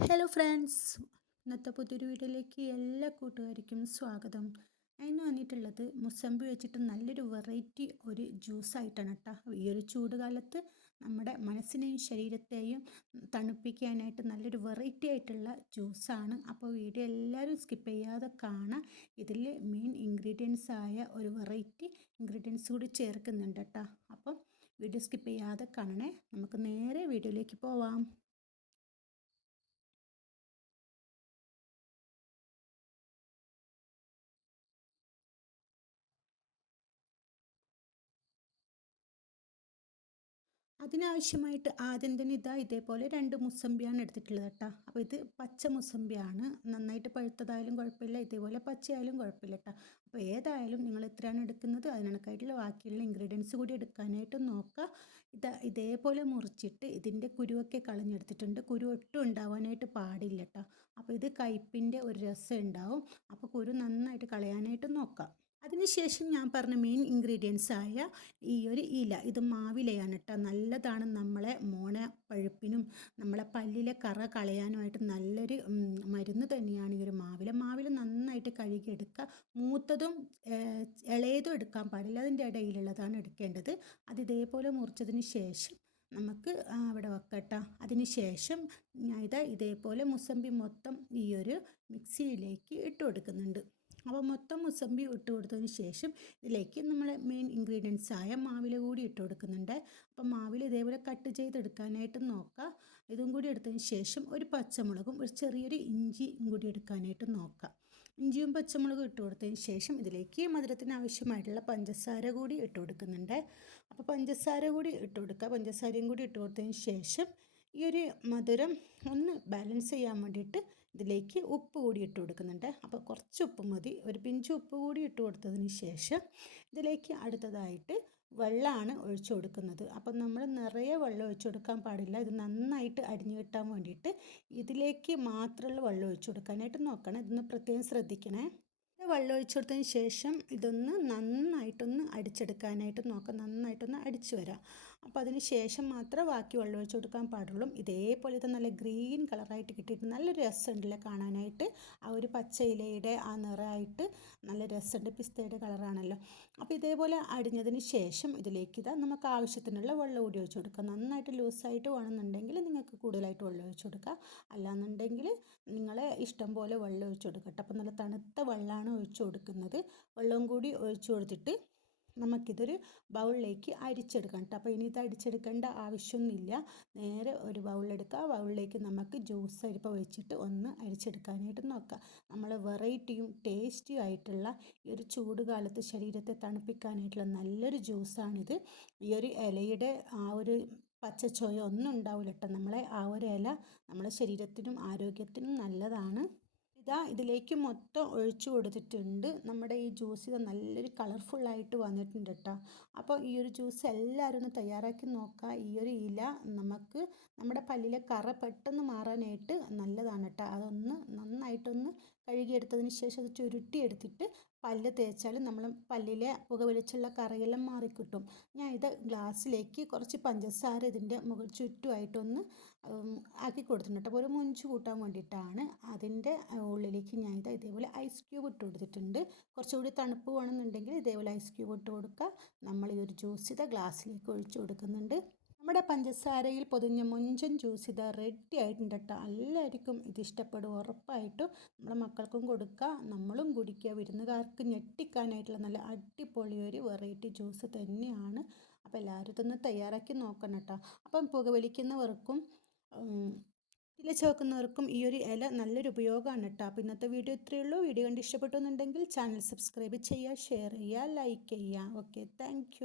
Hello friends. ഇന്നത്തെ പുതിയൊരു വീഡിയോയിലേക്ക് എല്ലാ കൂട്ടുകാർക്കും സ്വാഗതം. അതിന് വന്നിട്ടുള്ളത് മുസമ്പി വെച്ചിട്ട് നല്ലൊരു വെറൈറ്റി ഒരു ജ്യൂസായിട്ടാണ് കേട്ടോ ഈ ഒരു ചൂടുകാലത്ത് നമ്മുടെ മനസ്സിനെയും ശരീരത്തെയും തണുപ്പിക്കാനായിട്ട് നല്ലൊരു വെറൈറ്റി ആയിട്ടുള്ള ജ്യൂസാണ് അപ്പോൾ വീഡിയോ എല്ലാവരും സ്കിപ്പ് ചെയ്യാതെ കാണാം. ഇതിൽ മെയിൻ ഇൻഗ്രീഡിയൻസ് ആയ ഒരു വെറൈറ്റി ഇൻഗ്രീഡിയൻസ് കൂടി ചേർക്കുന്നുണ്ട് കേട്ടോ അപ്പം വീഡിയോ സ്കിപ്പ് ചെയ്യാതെ കാണണേ. നമുക്ക് നേരെ വീഡിയോയിലേക്ക് പോവാം. അതിനാവശ്യമായിട്ട് ആദ്യം തന്നെ ഇതാ ഇതേപോലെ രണ്ട് മുസമ്പിയാണ് എടുത്തിട്ടുള്ളത് കേട്ടോ. അപ്പോൾ ഇത് പച്ച മുസമ്പിയാണ്. നന്നായിട്ട് പഴുത്തതായാലും കുഴപ്പമില്ല ഇതേപോലെ പച്ചയായാലും കുഴപ്പമില്ല കേട്ടോ. അപ്പോൾ ഏതായാലും നിങ്ങൾ എത്രയാണ് എടുക്കുന്നത് അതിനൊക്കെയായിട്ടുള്ള ബാക്കിയുള്ള ഇൻഗ്രീഡിയൻസ് കൂടി എടുക്കാനായിട്ട് നോക്കുക. ഇത് ഇതേപോലെ മുറിച്ചിട്ട് ഇതിന്റെ കുരുവൊക്കെ കളഞ്ഞെടുത്തിട്ടുണ്ട്. കുരു ഒട്ടും ഉണ്ടാവാനായിട്ട് പാടില്ല കേട്ടോ. അപ്പോൾ ഇത് കയ്പിന്റെ ഒരു രസം ഉണ്ടാവും. അപ്പോൾ കുരു നന്നായിട്ട് കളയാനായിട്ട് നോക്കാം. അതിനുശേഷം ഞാൻ പറഞ്ഞ മെയിൻ ഇൻഗ്രീഡിയൻസ് ആയ ഈ ഒരു ഇല ഇത് മാവിലയാണ് കേട്ടോ നല്ലതാണ് നമ്മളെ മോണ പഴുപ്പിനും നമ്മളെ പല്ലിലെ കറ കളയാനുമായിട്ട് നല്ലൊരു മരുന്ന് തന്നെയാണ് ഈ ഒരു മാവില. മാവില നന്നായിട്ട് കഴുകിയെടുക്കുക. മൂത്തതും ഇളയതും എടുക്കാൻ പാടില്ല. അതിന്റെ ഇടയിലുള്ളതാണ് എടുക്കേണ്ടത്. അത് ഇതേപോലെ മുറിച്ചതിന് ശേഷം നമുക്ക് അവിടെ വെക്കട്ടോ അതിന് ശേഷം ഞാൻ ഇതാ ഇതേപോലെ മുസമ്പി മൊത്തം ഈ ഒരു മിക്സിയിലേക്ക് ഇട്ട് കൊടുക്കുന്നുണ്ട്. അപ്പോൾ മൊത്തം മുസമ്പി ഇട്ട് കൊടുത്തതിന് ശേഷം ഇതിലേക്ക് നമ്മൾ മെയിൻ ഇൻഗ്രീഡിയൻസ് ആയ മാവില കൂടി ഇട്ട് കൊടുക്കുന്നുണ്ട്. അപ്പോൾ മാവില ഇതേപോലെ കട്ട് ചെയ്തെടുക്കാനായിട്ട് നോക്കുക ഇതും കൂടി എടുത്തതിന് ശേഷം ഒരു പച്ചമുളകും ഒരു ചെറിയൊരു ഇഞ്ചിയും കൂടി എടുക്കാനായിട്ട് നോക്കുക ഇഞ്ചിയും പച്ചമുളകും ഇട്ട് കൊടുത്തതിന് ശേഷം ഇതിലേക്ക് മധുരത്തിന് ആവശ്യമായിട്ടുള്ള പഞ്ചസാര കൂടി ഇട്ട് കൊടുക്കുന്നുണ്ട്. അപ്പോൾ പഞ്ചസാര കൂടി ഇട്ട് കൊടുക്കുക പഞ്ചസാരയും കൂടി ഇട്ട് കൊടുത്തതിന് ശേഷം ഈ ഒരു മധുരം ഒന്ന് ബാലൻസ് ചെയ്യാൻ വേണ്ടിയിട്ട് ഇതിലേക്ക് ഉപ്പ് കൂടി ഇട്ട് കൊടുക്കുന്നുണ്ട്. അപ്പോൾ കുറച്ച് ഉപ്പ് മതി. ഒരു പിഞ്ച് ഉപ്പ് കൂടി ഇട്ട് കൊടുത്തതിന് ശേഷം ഇതിലേക്ക് അടുത്തതായിട്ട് വെള്ളമാണ് ഒഴിച്ചു കൊടുക്കുന്നത്. അപ്പം നമ്മൾ നിറയെ വെള്ളം ഒഴിച്ചു കൊടുക്കാൻ പാടില്ല. ഇത് നന്നായിട്ട് അരിഞ്ഞു കിട്ടാൻ വേണ്ടിയിട്ട് ഇതിലേക്ക് മാത്രമുള്ള വെള്ളം ഒഴിച്ചു കൊടുക്കാനായിട്ട് നോക്കണം. ഇതൊന്ന് പ്രത്യേകം ശ്രദ്ധിക്കണേ. വെള്ളം ഒഴിച്ചു കൊടുത്തതിന് ശേഷം ഇതൊന്ന് നന്നായിട്ടൊന്ന് അടിച്ചെടുക്കാനായിട്ട് നോക്കാം. നന്നായിട്ടൊന്ന് അടിച്ചു വരാം. അപ്പോൾ അതിന് ശേഷം മാത്രമേ ബാക്കി വെള്ളം ഒഴിച്ച് കൊടുക്കാൻ പാടുള്ളൂ. ഇതേപോലെ തന്നെ നല്ല ഗ്രീൻ കളറായിട്ട് കിട്ടിയിട്ട് നല്ല രസമുണ്ടല്ലേ കാണാനായിട്ട്. ആ ഒരു പച്ച ഇലയുടെ ആ നിറമായിട്ട് നല്ല രസമുണ്ട്. പിസ്തയുടെ കളറാണല്ലോ. അപ്പോൾ ഇതേപോലെ അടിഞ്ഞതിന് ശേഷം ഇതിലേക്ക് ഇതാ നമുക്ക് ആവശ്യത്തിനുള്ള വെള്ളം കൂടി ഒഴിച്ച് കൊടുക്കാം. നന്നായിട്ട് ലൂസായിട്ട് വേണമെന്നുണ്ടെങ്കിൽ നിങ്ങൾക്ക് കൂടുതലായിട്ട് വെള്ളം ഒഴിച്ച് കൊടുക്കുക അല്ലാന്നുണ്ടെങ്കിൽ നിങ്ങളെ ഇഷ്ടം പോലെ വെള്ളം ഒഴിച്ച് കൊടുക്കട്ടെ. അപ്പോൾ നല്ല തണുത്ത വെള്ളമാണ് ഒഴിച്ച് കൊടുക്കുന്നത്. വെള്ളവും കൂടി ഒഴിച്ചു കൊടുത്തിട്ട് നമുക്കിതൊരു ബൗളിലേക്ക് അരിച്ചെടുക്കാം കേട്ടോ. അപ്പോൾ ഇനി ഇത് അടിച്ചെടുക്കേണ്ട ആവശ്യമൊന്നുമില്ല. നേരെ ഒരു ബൗളിലെടുക്കുക ബൗളിലേക്ക് നമുക്ക് ജ്യൂസ് അരിപ്പ വെച്ചിട്ട് ഒന്ന് അരിച്ചെടുക്കാനായിട്ട് നോക്കാം. നമ്മൾ വെറൈറ്റിയും ടേസ്റ്റിയും ആയിട്ടുള്ള ഈ ഒരു ചൂടുകാലത്ത് ശരീരത്തെ തണുപ്പിക്കാനായിട്ടുള്ള നല്ലൊരു ജ്യൂസാണിത്. ഈ ഒരു ഇലയുടെ ആ ഒരു പച്ചച്ചോയ ഒന്നും ഉണ്ടാവില്ല കേട്ടോ. നമ്മളെ ആ ഒരു ഇല നമ്മുടെ ശരീരത്തിനും ആരോഗ്യത്തിനും നല്ലതാണ്. ഇതാ ഇതിലേക്ക് മൊത്തം ഒഴിച്ചു കൊടുത്തിട്ടുണ്ട്. നമ്മുടെ ഈ ജ്യൂസ് ഇത് നല്ലൊരു കളർഫുള്ളായിട്ട് വന്നിട്ടുണ്ട് കേട്ടോ അപ്പോൾ ഈ ഒരു ജ്യൂസ് എല്ലാവരും ഒന്ന് തയ്യാറാക്കി നോക്കുക ഈ ഒരു ഇല നമുക്ക് നമ്മുടെ പല്ലിലെ കറ പെട്ടെന്ന് മാറാനായിട്ട് നല്ലതാണ് കേട്ടോ അതൊന്ന് നന്നായിട്ടൊന്ന് കഴുകിയെടുത്തതിന് ശേഷം അത് ചുരുട്ടിയെടുത്തിട്ട് പല്ല് തേച്ചാൽ നമ്മൾ പല്ലിലെ പുക പുകവലിച്ചുള്ള കറയെല്ലാം മാറിക്കിട്ടും. ഞാൻ ഇത് ഗ്ലാസ്സിലേക്ക് കുറച്ച് പഞ്ചസാര ഇതിന്റെ മുകൾ ചുറ്റുമായിട്ടൊന്ന് ആക്കി കൊടുത്തിട്ടുണ്ട് അപ്പോൾ ഒരു മുഞ്ച് കൂട്ടാൻ വേണ്ടിയിട്ടാണ് അതിന്റെ ഉള്ളിലേക്ക് ഞാൻ ഇത് ഇതേപോലെ ഐസ് ക്യൂബ് ഇട്ട് കൊടുത്തിട്ടുണ്ട്. കുറച്ചുകൂടി തണുപ്പ് വേണമെന്നുണ്ടെങ്കിൽ ഇതേപോലെ ഐസ് ക്യൂബ് ഇട്ട് കൊടുക്കുക. നമ്മൾ ഈ ഒരു ജ്യൂസ് ഇത് ഗ്ലാസ്സിലേക്ക് ഒഴിച്ചു കൊടുക്കുന്നുണ്ട്. നമ്മുടെ പഞ്ചസാരയിൽ പൊതിഞ്ഞ മുഞ്ചൻ ജ്യൂസ് ഇതാ റെഡി ആയിട്ടുണ്ട് എല്ലാവർക്കും ഇത് ഇഷ്ടപ്പെടും ഉറപ്പായിട്ടും. നമ്മുടെ മക്കൾക്കും കൊടുക്കുക നമ്മളും കുടിക്കുക വിരുന്നുകാർക്ക് ഞെട്ടിക്കാനായിട്ടുള്ള നല്ല അടിപൊളി ഒരു വെറൈറ്റി ജ്യൂസ് തന്നെയാണ്. അപ്പോൾ എല്ലാവരും ഇതൊന്ന് തയ്യാറാക്കി നോക്കണം കേട്ടോ അപ്പം പുകവലിക്കുന്നവർക്കും ഇല ചോക്കുന്നവർക്കും ഈ ഒരു ഇല നല്ലൊരു ഉപയോഗമാണ് കേട്ടോ അപ്പോൾ ഇന്നത്തെ വീഡിയോ ഇത്രയേ ഉള്ളൂ. വീഡിയോ കണ്ട് ഇഷ്ടപ്പെട്ടു എന്നുണ്ടെങ്കിൽ ചാനൽ സബ്സ്ക്രൈബ് ചെയ്യുക ഷെയർ ചെയ്യുക ലൈക്ക് ചെയ്യുക. Okay thank